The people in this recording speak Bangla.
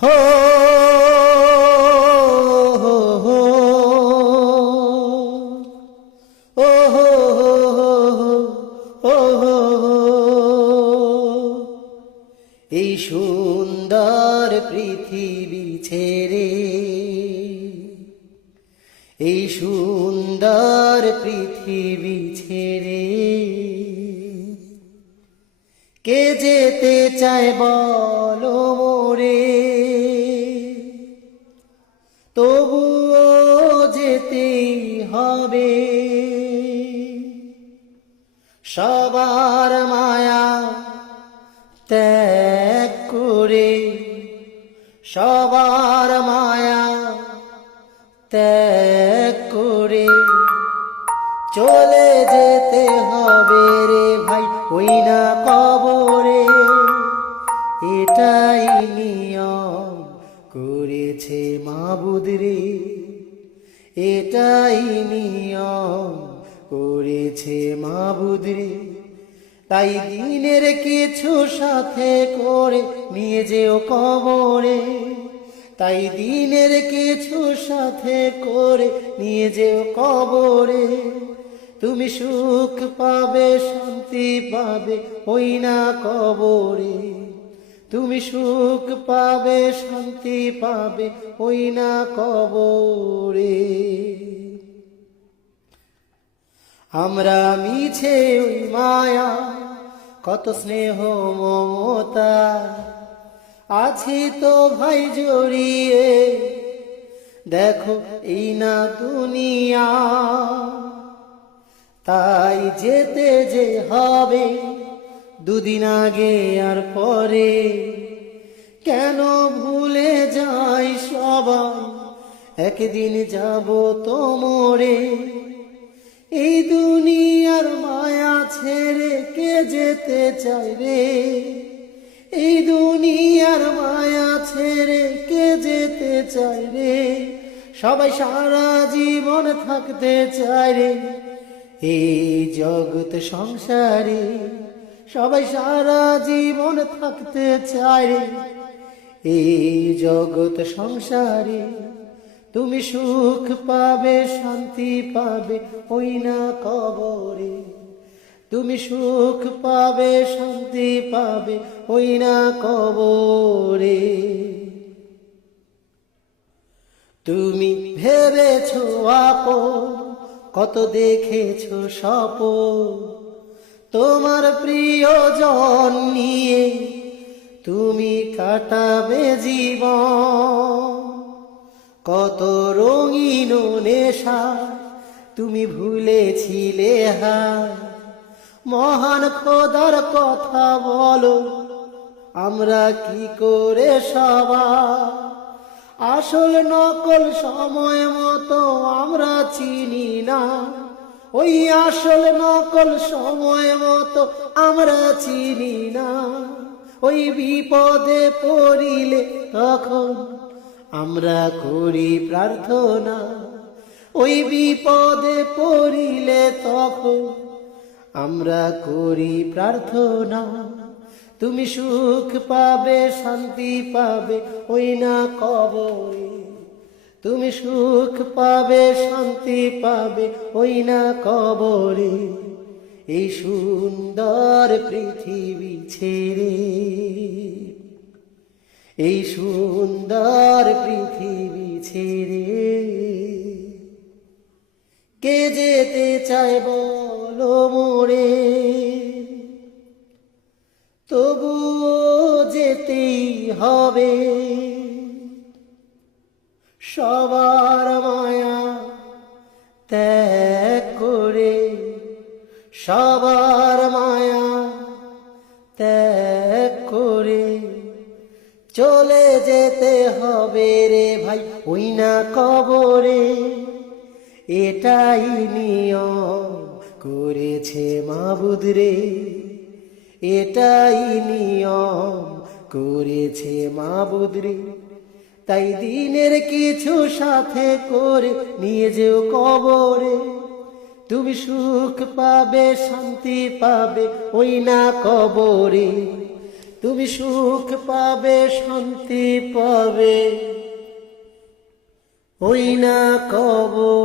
হো হো হো ও হো হো হো এই সুন্দর পৃথিবী ছেড়ে, এই সুন্দর পৃথিবী ছেড়ে কে যেতে চায় বলো মোরে, তবুও যেতেই হবে। সবার মায়া ত্যাগ করে, সবার মায়া ত্যাগ করে চলে যেতে হবে রে ভাই ওই না কবরে। এটাই নিয়ম করেছে মাবুদ রে, এটাই নিয়ম করেছে মাবুদ রে। তাই দিনের কিছু সাথে করে নিয়ে যেও কবরে, তাই দিনের কিছু সাথে করে নিয়ে যেও কবরে। তুমি সুখ পাবে, শান্তি পাবে ওই না কবরে। তুমি সুখ পাবে, শান্তি পাবে ওই না কবরে। আমরা মিছে ওই মায়া, কত স্নেহ মমতা আছি তো ভাই জড়িয়ে, দেখো এই না দুনিয়া। তাই যেতে যে হবে দুদিন আগে আর পরে, কেন ভুলে যাই সবাই একদিন যাব তো মরে। এই দুনিয়ার মায়া ছেড়ে কে যেতে চায় রে, এই দুনিয়ার মায়া ছেড়ে কে যেতে চায় রে। সবাই সারা জীবন থাকতে চায় রে এই জগৎ সংসারে, সবাই সারা জীবন থাকতে চায় রে এই জগৎ সংসারে। তুমি সুখ পাবে, শান্তি পাবে ওই না কবরে। তুমি সুখ পাবে, শান্তি পাবে ওই না কবরে। তুমি ভেবেছো আপন, কত দেখেছো স্বপন, তোমার প্রিয়জন নিয়ে তুমি কাটাবে জীবন। কত রঙিন নেশা তুমি ভুলেছিলে হায়, মহান খোদার কথা বলো আমরা কি করে সবাই। আসল নকল সময় মতো আমরা চিনি না, ওই আসল নকল সময় মতো আমরা চিনি না। ওই বিপদে পড়িলে তখন আমরা করি প্রার্থনা, ওই বিপদে পড়িলে তখন আমরা করি প্রার্থনা। তুমি সুখ পাবে, শান্তি পাবে ওই না কবরে। তুমি সুখ পাবে, শান্তি পাবে ওই না কবরে। এই সুন্দর পৃথিবী ছেড়ে, এই সুন্দর পৃথিবী ছেড়ে কে যেতে চায় বলো মোরে, তবুও যেতেই হবে। সবার মায়া ত্যাগ করে, সবার মায়া ত্যাগ করে চলে যেতে হবে রে ভাই ওই না কবরে। এটাই নিয়ম করেছে মাবুদ রে, এটাই নিয়ম করেছে মাবুদ রে। তাই দিনের কিছু সাথে করে নিয়ে যেও কবরে। তুমি সুখ পাবে, শান্তি পাবে ওই না কবরে। তুমি সুখ পাবে শান্তি পাবে ওই না কবরে।